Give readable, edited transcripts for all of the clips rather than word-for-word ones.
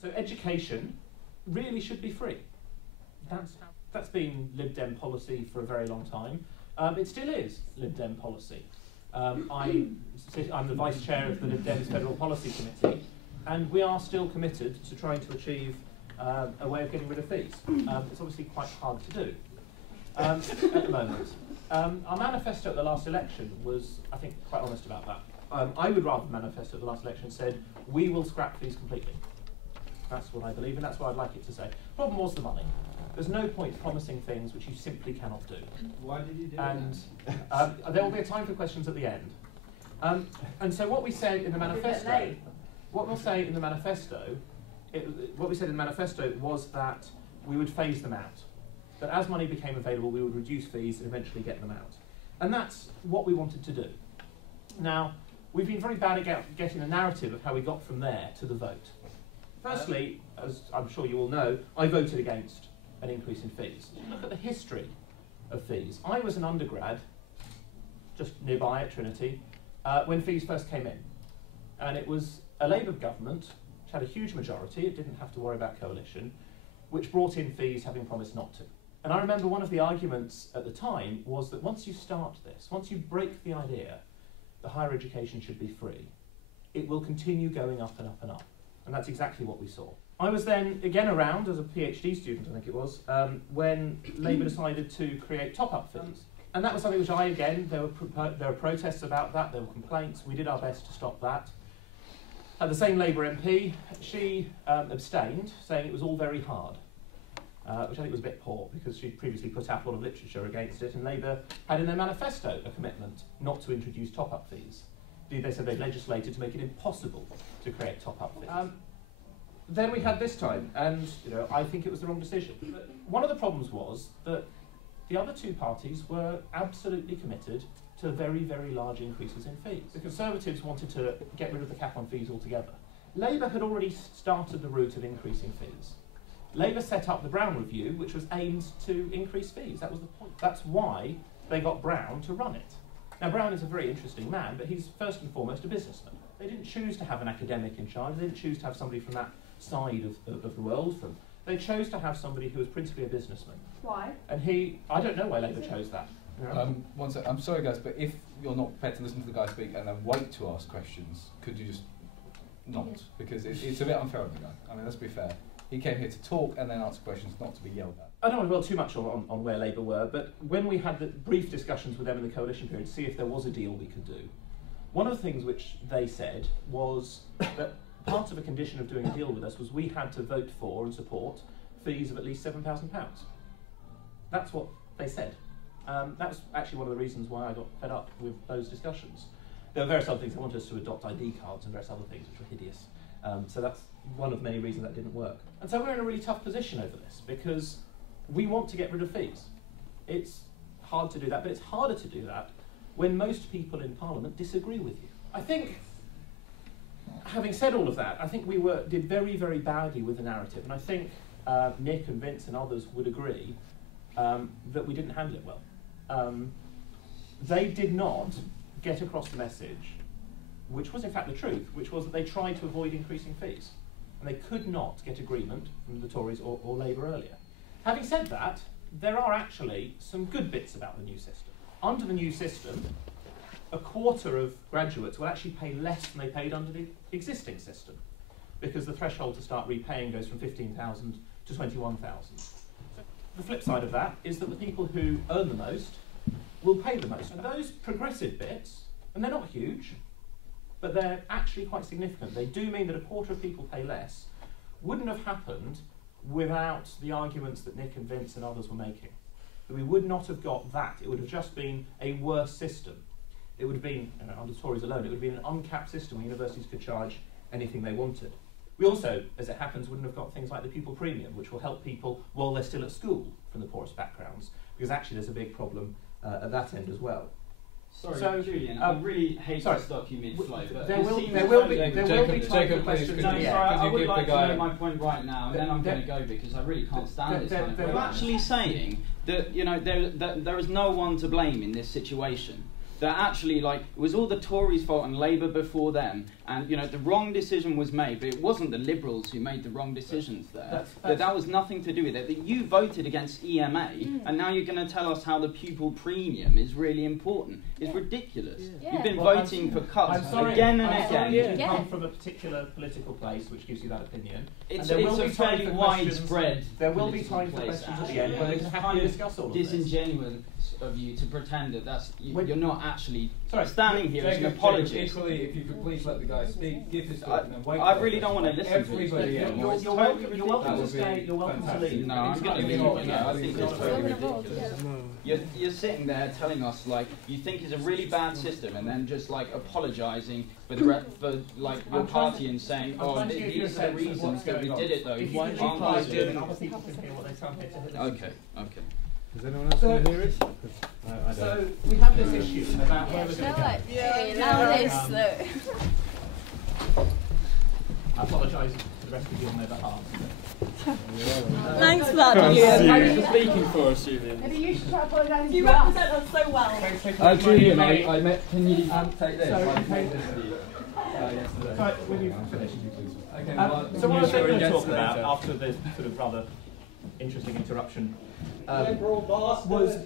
So education really should be free. That's been Lib Dem policy for a very long time. It still is Lib Dem policy. I'm the vice chair of the Lib Dem's Federal Policy Committee, and we are still committed to trying to achieve a way of getting rid of fees. It's obviously quite hard to do at the moment. Our manifesto at the last election was, I think, quite honest about that. I would rather manifesto at the last election said, we will scrap fees completely. That's what I believe, and that's what I'd like it to say. Problem was the money. There's no point promising things which you simply cannot do. Why did you do that? There will be a time for questions at the end. And so what we said in the manifesto, what we said in the manifesto was that we would phase them out. That as money became available, we would reduce fees and eventually get them out. And that's what we wanted to do. Now, we've been very bad at getting a narrative of how we got from there to the vote. Firstly, as I'm sure you all know, I voted against an increase in fees. Look at the history of fees. I was an undergrad, just nearby at Trinity, when fees first came in. And it was a Labour government, which had a huge majority, it didn't have to worry about coalition, which brought in fees having promised not to. And I remember one of the arguments at the time was that once you start this, once you break the idea that higher education should be free, it will continue going up and up and up. And that's exactly what we saw. I was then again around as a PhD student, I think it was, when Labour decided to create top-up fees. And that was something which there were protests about that, there were complaints, we did our best to stop that. The same Labour MP, she abstained, saying it was all very hard, which I think was a bit poor, because she'd previously put out a lot of literature against it, and Labour had in their manifesto a commitment not to introduce top-up fees. They said they'd legislated to make it impossible to create top-up fees. Then we had this time, and I think it was the wrong decision. But one of the problems was that the other two parties were absolutely committed to very, very large increases in fees. The Conservatives wanted to get rid of the cap on fees altogether. Labour had already started the route of increasing fees. Labour set up the Brown Review, which was aimed to increase fees. That was the point. That's why they got Brown to run it. Now, Brown is a very interesting man, but he's first and foremost a businessman. They didn't choose to have an academic in charge. They didn't choose to have somebody from that side of the world. They chose to have somebody who was principally a businessman. Why? And I don't know why Labour chose that. One sec, I'm sorry guys, but if you're not prepared to listen to the guy speak and then wait to ask questions, could you just not? Because it's a bit unfair on the guy. I mean, let's be fair. He came here to talk and then answer questions, not to be yelled at. I don't want to dwell too much on where Labour were, but when we had the brief discussions with them in the coalition period to see if there was a deal we could do, one of the things which they said was that part of a condition of doing a deal with us was we had to vote for and support fees of at least £7,000. That's what they said. That was actually one of the reasons why I got fed up with those discussions. There were various other things. They wanted us to adopt ID cards and various other things which were hideous. So that's one of many reasons that didn't work. And so we're in a really tough position over this because we want to get rid of fees. It's hard to do that, but it's harder to do that when most people in Parliament disagree with you. I think, having said all of that, I think we did very, very badly with the narrative, and I think Nick and Vince and others would agree that we didn't handle it well. They did not get across the message, which was in fact the truth, which was that they tried to avoid increasing fees, and they could not get agreement from the Tories or Labour earlier. Having said that, there are actually some good bits about the new system. Under the new system, a quarter of graduates will actually pay less than they paid under the existing system, because the threshold to start repaying goes from 15,000 to 21,000. The flip side of that is that the people who earn the most will pay the most. And those progressive bits, and they're not huge, but they're actually quite significant. They do mean that a quarter of people pay less. Wouldn't have happened without the arguments that Nick and Vince and others were making. That we would not have got that. It would have just been a worse system. It would have been, under Tories alone, it would have been an uncapped system where universities could charge anything they wanted. We also, as it happens, wouldn't have got things like the pupil premium, which will help people while they're still at school from the poorest backgrounds, because actually there's a big problem at that end as well. Sorry, so, Julian, I really hate to stop you mid-flow, but there will be time for questions. No, sorry, I would like to know my point right now, and then I'm going to go because I really can't stand this kind of. We're actually saying that there is no one to blame in this situation. that actually, like, it was all the Tories' fault and Labour before them, and you know the wrong decision was made, but it wasn't the Liberals who made the wrong decisions there. That was nothing to do with it. That you voted against EMA, and now you're going to tell us how the pupil premium is really important. It's ridiculous. You've been voting for cuts again and again. You come from a particular political place which gives you that opinion. It's a fairly widespread. There will be time for questions at the end where we can have to discuss all of this. Disingenuous of you to pretend that you're not actually standing here as an apologist. Equally, if you could please let the guy speak, give his talk, and then wait. I really don't want to listen to it. You're welcome to stay. You're welcome to leave. No, I'm going to leave. I think it's totally ridiculous. You're sitting there telling us like you think it's a really bad system, and then just like apologising for like your party and saying, oh, these are the reasons that we did it though. Okay. Does anyone else want to hear it? I don't. So we have this issue about where we're going to go. I apologise to the rest of you on their behalf. Thanks for that, Julian. Thanks for speaking for us, Julian. Maybe you should try apologising. You represent us so well. Julian, I met. Can you take this? So, I made this for you yesterday. Right, when you finish. Okay. So what I was going to talk about after this sort of rather interesting interruption was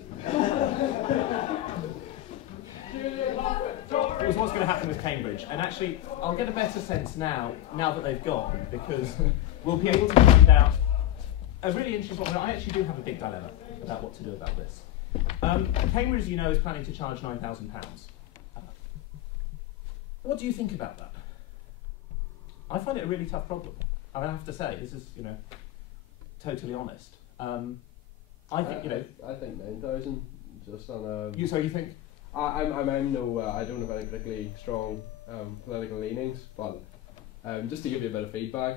what's going to happen with Cambridge, and actually I'll get a better sense now that they've gone, because we'll be able to find out a really interesting point. I actually do have a big dilemma about what to do about this. Cambridge, as you know, is planning to charge £9,000. What do you think about that? I find it a really tough problem. I have to say, this is, totally honest. I think, I think 9,000 just on a. You think? I don't have any particularly strong political leanings, but just to give you a bit of feedback,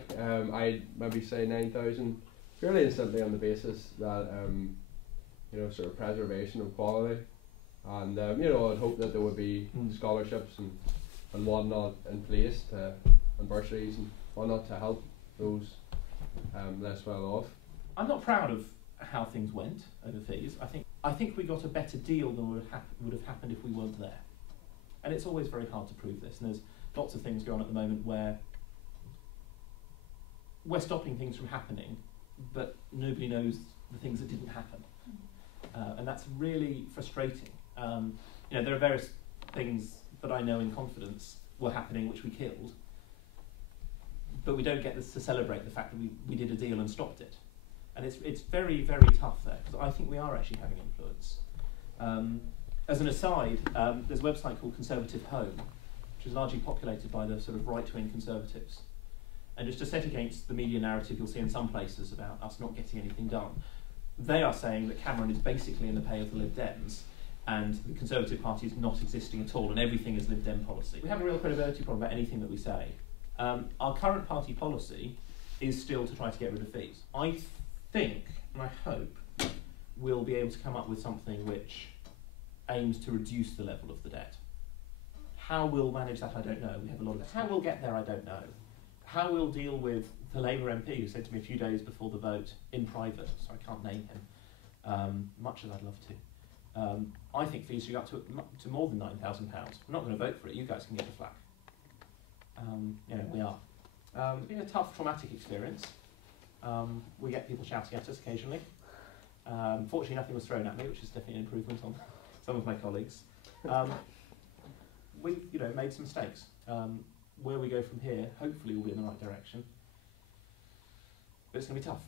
I'd maybe say 9,000 purely and simply on the basis that sort of preservation of quality, and I'd hope that there would be scholarships and whatnot in place and bursaries and whatnot to help those less well off. I'm not proud of how things went over fees. I think we got a better deal than would have happened if we weren't there. And it's always very hard to prove this. And there's lots of things going on at the moment where we're stopping things from happening, but nobody knows the things that didn't happen. And that's really frustrating. There are various things that I know in confidence were happening which we killed, but we don't get to celebrate the fact that we did a deal and stopped it. And it's very, very tough there, because I think we are actually having influence. As an aside, there's a website called Conservative Home, which is largely populated by the sort of right-wing conservatives. And just to set against the media narrative you'll see in some places about us not getting anything done, they are saying that Cameron is basically in the pay of the Lib Dems, and the Conservative Party is not existing at all, and everything is Lib Dem policy. We have a real credibility problem about anything that we say. Our current party policy is still to try to get rid of fees. I think, and I hope, we'll be able to come up with something which aims to reduce the level of the debt. How we'll manage that, I don't know. We have a lot of it. How we'll get there, I don't know. How we'll deal with the Labour MP who said to me a few days before the vote in private, so I can't name him, much as I'd love to. I think fees should go up to more than £9,000. I'm not going to vote for it. You guys can get the flack. We are. It's been a tough, traumatic experience. We get people shouting at us occasionally. Fortunately, nothing was thrown at me, which is definitely an improvement on some of my colleagues. We've made some mistakes. Where we go from here, hopefully, will be in the right direction. But it's going to be tough.